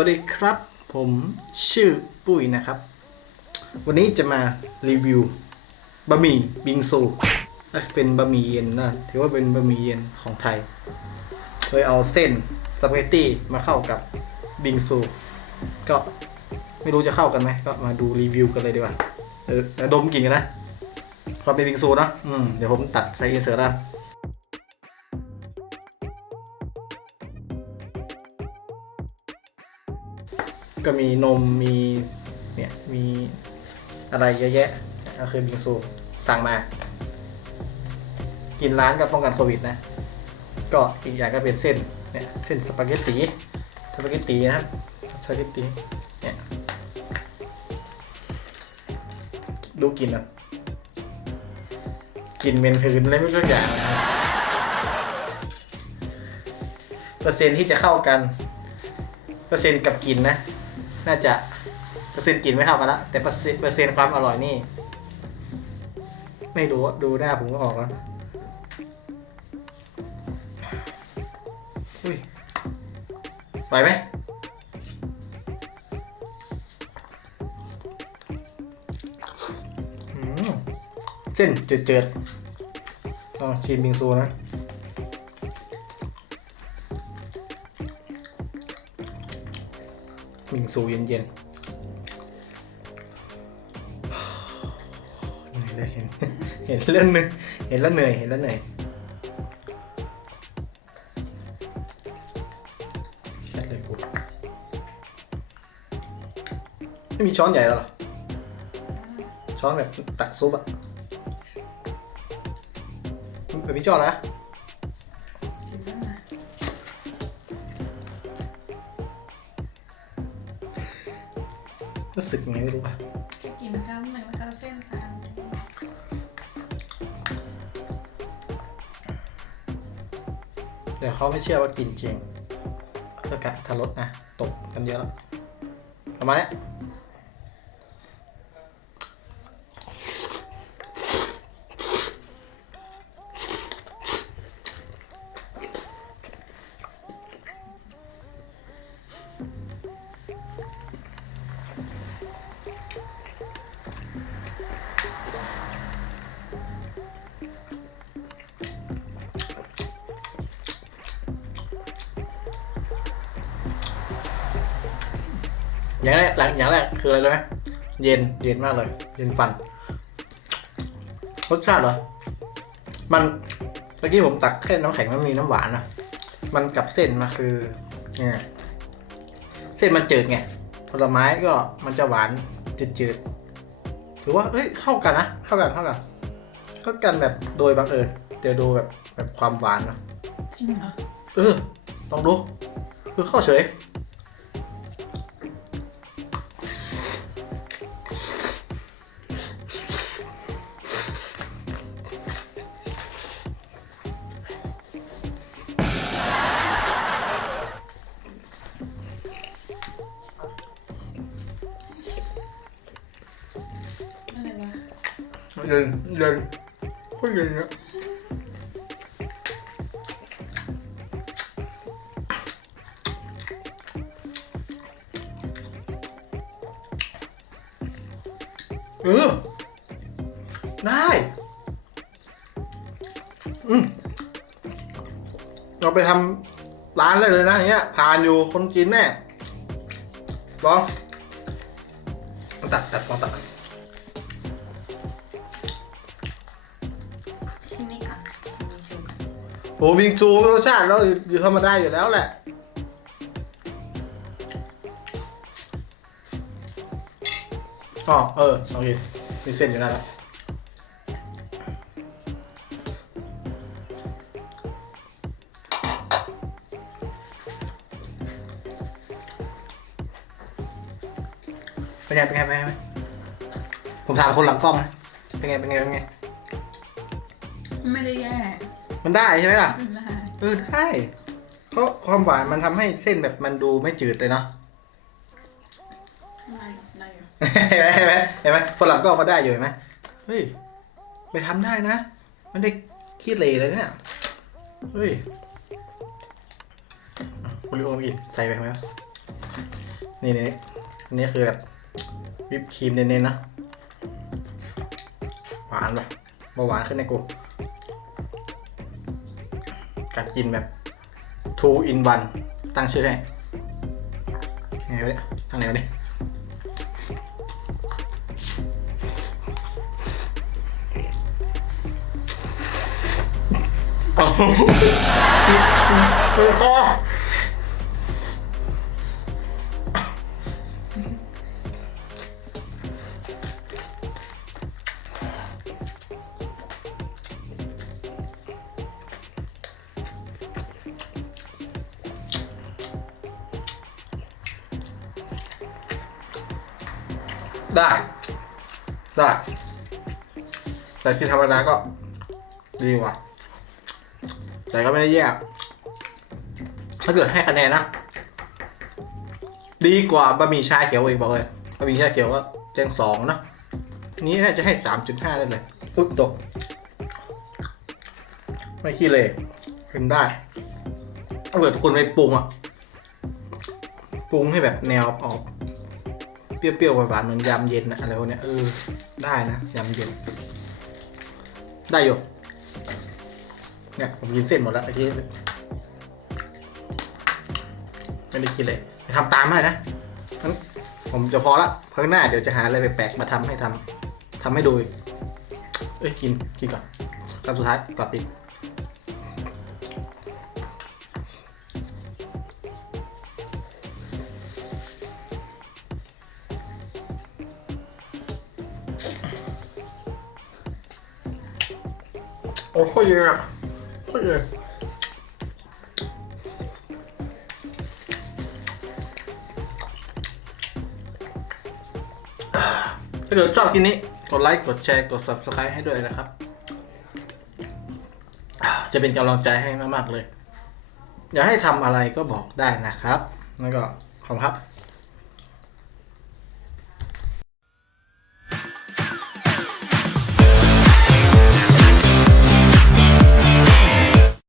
วัสดีครับ ผมชื่อปุ้ยนะครับ วันนี้จะมารีวิวบะหมี่บิงซูเป็นบะหมี่เย็นนะถือว่าเป็นบะหมี่เย็นของไทยโดยเอาเส้นสปาเกตตี้มาเข้ากับบิงซู ก็ไม่รู้จะเข้ากันไหมก็มาดูรีวิวกันเลยดีกว่าเออดมกลินกันนะความเป็นบิงซูนะอืมเดี๋ยวผมตัดใส่อินเสิร์ตแล้ว ก็มีนมมีเนี่ยมีอะไรเยอะแยะก็คือบิงซูสั่งมา กินร้านก็ป้องกันโควิดนะ ก็อีกอย่างก็เป็นเส้นเนี่ยเส้นสปาเกตตีสปาเกตตีนะครับสปาเกตตีเนี่ยดูกินอะกินเมนคืนเลยไม่รู้อย่างนะครับเปอร์เซ็นต์ที่จะเข้ากัน เปอร์เซ็นต์กับกินนะ น่าจะเปอร์เซ็นต์กลิ่นไม่เท่ากันละแต่เปอร์เซ็นต์เปอร์เซ็นต์ความอร่อยนี่ ไม่รู้ดูหน้าผมก็ออกแล้วอุ้ยไหวไหมอืมเส้นเจิดๆต้องชิมบิงซูนะ บิงซูเย็นๆเหนื่อยเลยเห็นเห็นแล้วเหนื่อยเห็นแล้วเหนื่อยเห็นแล้วเหนื่อยแค่เลยกูไม่มีช้อนใหญ่แล้วหรอ ช้อนแบบตักซุปอะแบบพี่จอดนะ รู้สึกยังไงไม่รู้อะกินข้าวมันแล้วก็เส้นตามเดี๋ยวเขาไม่เชื่อว่ากินจริงก็กะทารถนะตกกันเยอะแล้วประมาณเนี้ อย่างแรกหลังอย่างแรกคืออะไรรู้ไหมเย็นเย็นมากเลย เย็นฟันรสชาติเหรอ มันเมื่อกี้ผมตักแค่น้ำแข็งมันมีน้ำหวานนะมันกับเส้นมาคือยังไงเส้นมันจืดไงผลไม้ก็มันจะหวานจืดๆถือว่าเอ้ยเข้ากันนะเข้ากันเข้ากันเข้ากันแบบโดยบังเอิญเดี๋ยวดูแบบแบบความหวานนะจริงเหรอเออลองดูคือเข้าเฉย เย็นเย็นโคตรเย็นเนี่ยเออได้อืมเราไปทำร้านได้เลยนะอย่างเงี้ยทานอยู่คนกินแน่ลองตัดตัดลองตัด โอ้บิงซูรสชาติแล้วอยู่ธรรมดาอยู่แล้วแหละ อ๋อ เออ โอเค มีเส้นอยู่นั่นแหละเป็นไง เป็นไง เป็นไง ผมถามคนหลังกล้องนะ เป็นไง เป็นไง เป็นไง ไม่ได้แย่ มันได้ใช่ไหมล่ะไม่ได้เออได้เพราะความหวานมันทำให้เส้นแบบมันดูไม่จืดเลยเนาะได้ได้อยู่เห็นไหมเห็นไหมเห็นไหมคนหลังก็เอามาได้อยู่เห็นไหมเฮ้ย ไปทำได้นะไม่ได้ขี้เหร่เลยเนี่ย เฮ้ยอะโอริโอมาอีกใส่ไปไหมวะนี่นี่อันนี้คือแบบวิปครีมเน้นๆนะ หวานเลยเบาหวานขึ้นในกู การกินแบบ two in one ตั้งชื่อให้ไงวะเนี่ยทางไหนวะเนี่ยโอ้โห ได้ ได้ แต่ที่ธรรมดาก็ ดีกว่า แต่ก็ไม่ได้แย่ถ้าเกิดให้คะแนนนะ ดีกว่าบะหมี่ชาเขียวอีกบอกเลยบะหมี่ชาเขียวก็เจงสองนะนี้น่าจะให้สามจุดห้าได้เลยอุ๊บตก ไม่ขี้เลยกินได้ถ้าเกิดคุณไปปรุงอะปรุงให้แบบแนวออก เปรี้ยวๆหวานๆเหมือนยำเย็นนะอะไรพวกเนี้ยเออได้นะยำเย็น ได้อยู่เนี่ยผมกินเส้นหมดแล้วไอ้ที่ไม่ได้กินเลยไปทำตามให้นะผมจะพอละครั้งหน้าเดี๋ยวจะหาอะไรแปลกๆมาทำให้ทำทำให้ดูอีกเอ้ยกินกินก่อนคำสุดท้ายกลับอีก โอ้โหเยอะโคเยอะถ้าเกิดชอบคลิปนี้ กดไลค์ กดแชร์ กด subscribe ให้ด้วยนะครับ จะเป็นกำลังใจให้มาก ๆ เลย อยากให้ทำอะไรก็บอกได้นะครับ แล้วก็ขอบคุณครับ